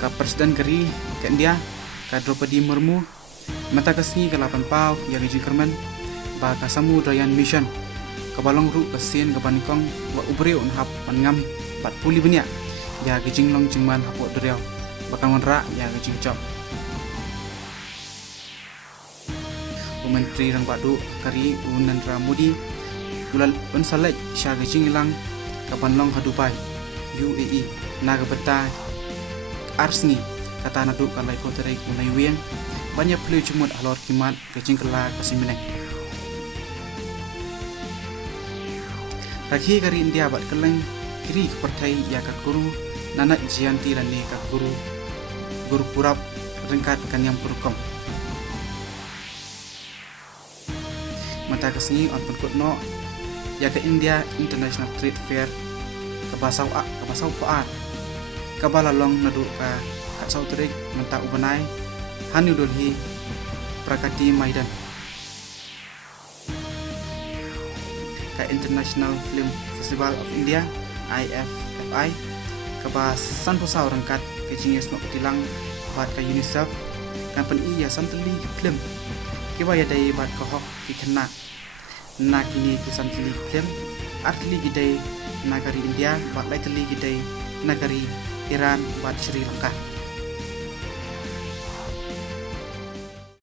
ka Presiden kari ke India ka Draupadi Murmu mata kasni ka lapan pau yang jingkerman ba ka Samudrayan Mission ka balong ru ka sien ka banikong wa ubre un hap pangam 40 benya ya gijing long jingman hapo deriau bakal ra ya gijing cop Menteri rang badu kari Narendra Modi ulal unsalaj sya gijing lang ka banlong hadupai UAE naga beta arsni kata nadu kalai kotere kunai wien banyak pelu cumut alor kimat gijing kela kasimene rakhi kari India bat keleng kiri partai ya ka guru Nana Jianti dan ka guru purap rengkat kan yang purkom mata kesini on pengkutno ya ke India International Trade Fair ke basau paar ke balalong nadu ka Sautrik menta ubanai New Delhi Prakati Maidan ke International Film Festival of India IFFI ke basan pusau rengkat ke jingis nok tilang bat ke UNICEF kan pen iya santeli film kiba ya dai bat kohok ikena na kini kisan tili film artli gidai nagari India bat lai tili gidai nagari Iran bat Sri Lanka